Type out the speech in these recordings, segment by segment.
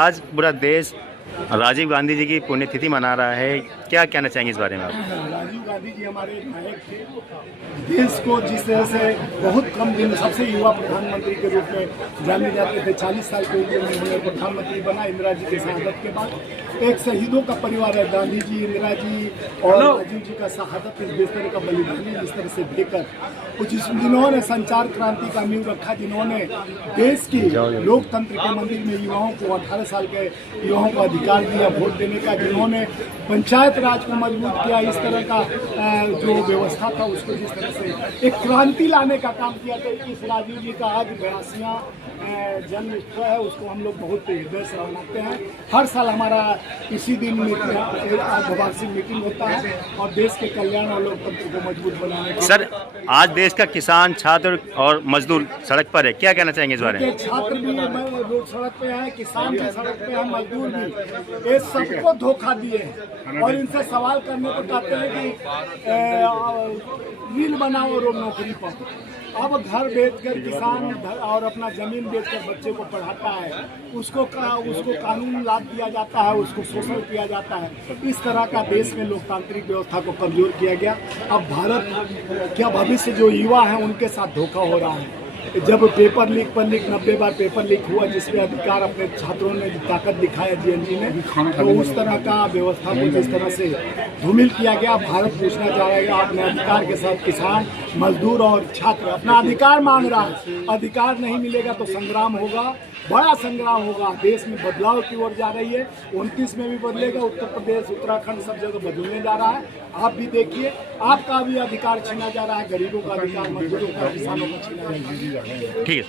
आज पूरा देश राजीव गांधी जी की पुण्यतिथि मना रहा है, क्या कहना चाहेंगे इस बारे में आप? राजीव गांधी जी हमारे नायक थे। देश को जिस तरह से बहुत कम दिन सबसे युवा प्रधानमंत्री के रूप में जाने जाते थे, 40 साल की उम्र में उन्हें प्रधानमंत्री बना इंदिरा जी की शहादत के बाद। एक शहीदों का परिवार है, गांधी जी, इंदिरा जी और राजीव जी का शहादत इस तरह का बलिदानी जिस तरह से देकर जिन्होंने संचार क्रांति का नींव रखा, जिन्होंने देश की लोकतंत्र के मंदिर में युवाओं को 18 साल के युवाओं को अधिकार दिया वोट देने का, जिन्होंने पंचायत राज को मजबूत किया, इस तरह का जो व्यवस्था था उसको जिस तरह से एक क्रांति लाने का काम किया। तो इस राजीव जी का आज 82वां जन्म उत्सव है, उसको हम लोग बहुत हृदय से मनाते हैं। हर साल हमारा इसी दिन वार्षिक मीटिंग होता है और देश के कल्याण और लोकतंत्र को मजबूत बनाने के। सर, आज देश का किसान, छात्र और मजदूर सड़क पर है, क्या कहना चाहेंगे इस बारे में? छात्र भी लोग सड़क पे हैं, किसान भी सड़क पे हैं, मजदूर भी, ये सबको धोखा दिए हैं और इनसे सवाल करने को कहते हैं कि रील बनाओ और नौकरी पाओ। अब घर बेचकर किसान और अपना जमीन बेचकर बच्चे को पढ़ाता है, उसको कानून लाभ दिया जाता है, उसको शोषण किया जाता है। इस तरह का देश में लोकतांत्रिक व्यवस्था को कमजोर किया गया। अब भारत क्या भविष्य जो युवा हैं उनके साथ धोखा हो रहा है। जब पेपर लीक पर लीक 90 बार पेपर लीक हुआ, जिसमें अधिकार अपने छात्रों ने ताकत दिखाया जीएनजी ने, तो उस तरह का व्यवस्था को जिस तरह से धूमिल किया गया। भारत पूछना चाहेगा अपने अधिकार के साथ किसान, मजदूर और छात्र अपना अधिकार मांग रहा है। अधिकार नहीं मिलेगा तो संग्राम होगा, बड़ा संग्राम होगा। देश में बदलाव की ओर जा रही है, 29 में भी बदलेगा। उत्तर प्रदेश, उत्तराखंड सब जगह बदलने जा रहा है। आप भी देखिए, आपका भी अधिकार छीना जा रहा है, गरीबों का अधिकार, मजदूरों का, किसानों का छीना जा रहा है। ठीक है।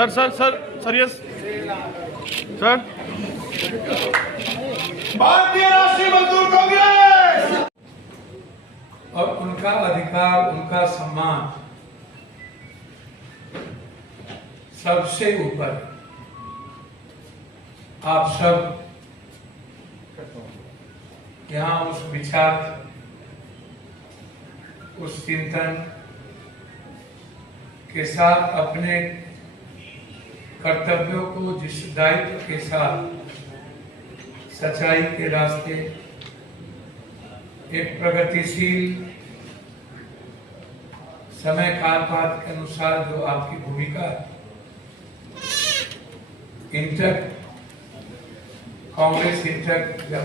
Sir yes sir. भारतीय राष्ट्रीय मजदूर कांग्रेस और उनका अधिकार, उनका सम्मान सबसे ऊपर। आप सब यहाँ उस विचार, उस चिंतन के साथ अपने कर्तव्यों को जिस दायित्व के साथ सच्चाई के रास्ते, एक प्रगतिशील समय कालपात के अनुसार जो आपकी भूमिका है, इंटर कांग्रेस इंटर जब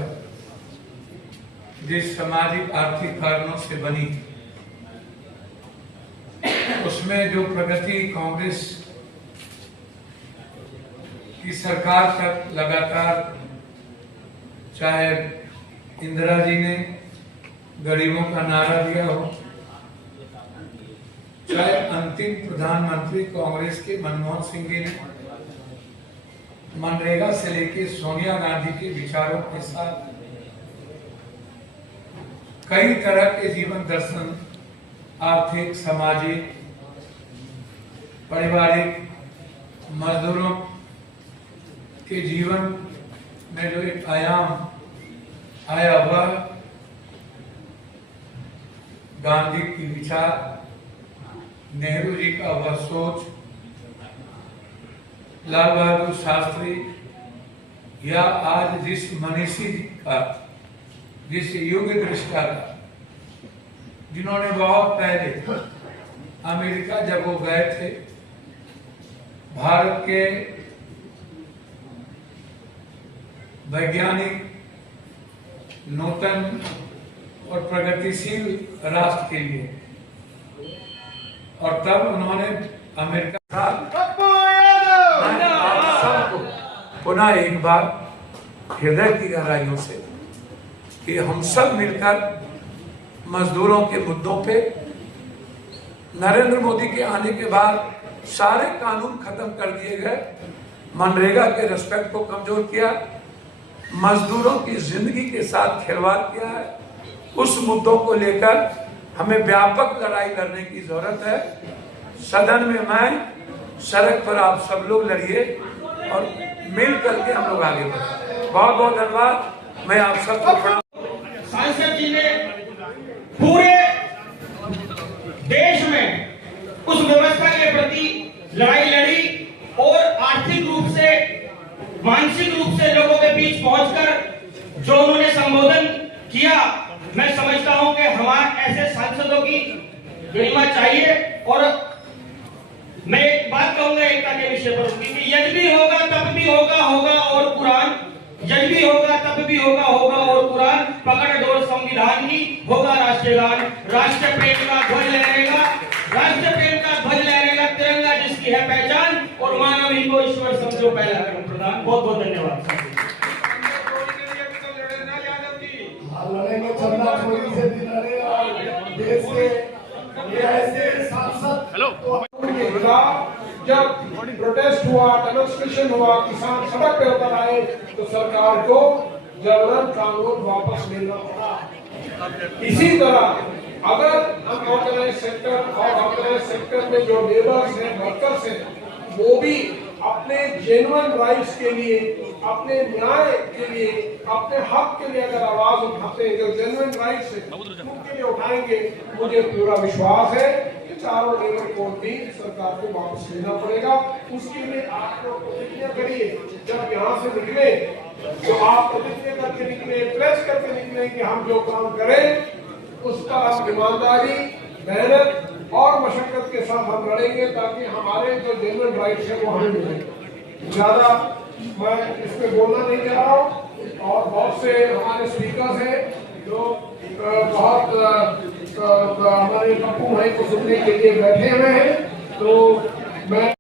जिस सामाजिक आर्थिक कारणों से बनी, उसमें जो प्रगति कांग्रेस की सरकार तक लगातार, चाहे इंदिरा जी ने गरीबों का नारा दिया हो, चाहे अंतिम प्रधानमंत्री कांग्रेस के मनमोहन सिंह जी ने मनरेगा से लेकर सोनिया गांधी के विचारों के साथ कई तरह के जीवन दर्शन, आर्थिक, सामाजिक, पारिवारिक, मजदूरों के जीवन में जो एक आयाम आया, वह गांधी की विचार, नेहरू जी का वह सोच, लाल बहादुर शास्त्री, या आज जिस मनीषी का, जिस युग दृष्टा का, जिन्होंने बहुत पहले अमेरिका जब वो गए थे, भारत के वैज्ञानिक, नूतन और प्रगतिशील राष्ट्र के लिए, और तब उन्होंने अमेरिका सबको पुनः एक बार हृदय की गहराइयों से कि हम सब मिलकर मजदूरों के मुद्दों पे, नरेंद्र मोदी के आने के बाद सारे कानून खत्म कर दिए गए, मनरेगा के रिस्पेक्ट को कमजोर किया, मजदूरों की जिंदगी के साथ खिलवाड़ किया है। उस मुद्दों को लेकर हमें व्यापक लड़ाई लड़ने की जरूरत है। सदन में मैं, सड़क पर आप सब लोग लड़िए और मिल करके हम लोग आगे बढ़े। बहुत बहुत धन्यवाद। मैं आप सबको प्रणाम। सांसद जी ने पूरे देश में उस व्यवस्था के प्रति लड़ाई लड़ी और आर्थिक रूप से, मानसिक रूप से लोगों के बीच पहुंचकर जो उन्होंने संबोधन किया, मैं समझता हूं कि हमारे ऐसे सांसदों की गरिमा चाहिए। और मैं एक बात कहूंगा एकता के विषय पर कि यदि भी होगा तब भी होगा और कुरान, यदि भी होगा तब भी होगा और कुरान, पकड़ डोर संविधान की, होगा राष्ट्रीय गान, राष्ट्र प्रेम का ध्वज लहरेगा, राष्ट्र प्रेम का ध्वज लहरेगा, तिरंगा जिसकी है पहचान, और मानव ही को ईश्वर समझो पहला क्रम प्रदान। बहुत बहुत धन्यवाद। लड़ेंगे चंदा चोरी से भी लड़े और देश के ये ऐसे सांसद के खिलाफ जब प्रोटेस्ट हुआ, डेमोन्स्ट्रेशन हुआ, किसान सड़क पे उतर आए, तो सरकार को जबरन कानून वापस लेना पड़ा। इसी तरह अगर अनऑर्गेनाइज सेक्टर और ऑर्गेनाइज सेक्टर में जो लेबर्स हैं, वर्कर्स हैं, वो भी अपने जेन्युइन राइट्स के लिए, अपने न्याय के लिए, अपने हक के लिए अगर आवाज उठाते हैं, जो जेन्युइन राइट्स है उनके लिए उठाएंगे, मुझे पूरा विश्वास है कि चारों लेबर कोड भी सरकार को वापस लेना पड़ेगा। उसके लिए आप लोग प्रतिज्ञा करिए, जब यहाँ से निकले तो आप प्रतिज्ञा करके निकले, प्लेस करके निकले कि हम जो काम करें उस पर हम ईमानदारी, मेहनत और मशक्कत के साथ हम लड़ेंगे, ताकि हमारे जो जेन्युइन राइट्स है वो हमें मिले। ज्यादा मैं इसमें बोलना नहीं चाह रहा हूँ, और बहुत से हमारे स्पीकर्स हैं जो बहुत हमारे पप्पू भाई को सुनने के लिए बैठे हुए हैं।